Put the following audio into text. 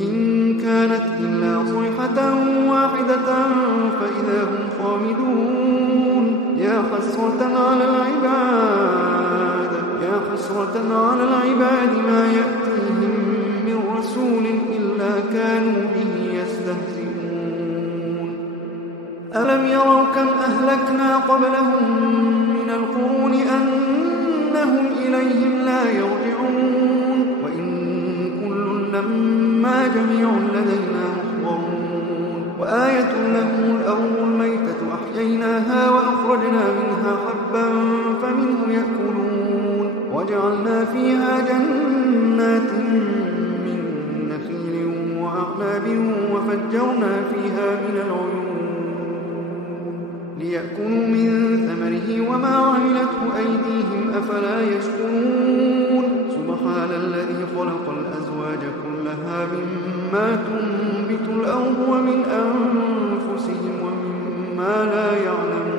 إن كانت إلا صيحة واحدة فإذا هم خامدون. يا حسرة على العباد ما يأتيهم من رسول إلا كانوا به يستهزئون. ألم يروا كم أهلكنا قبلهم من القرون أنهم إليهم لا يرجعون. وإن كل لما جميع لدينا محضرون. وآية لهم الأرض الميتة أحييناها وأخرجنا منها حبا فمنه يأكلون. وجعلنا فيها جنات من نخيل وأعناب وفجرنا فيها من العيون ليأكلوا من ثمره وما عملته أيديهم أفلا يشكرون. سبحان الذي خلق الأزواج كلها مما تنبت الأرض ومن أنفسهم ومما لا يعلمون.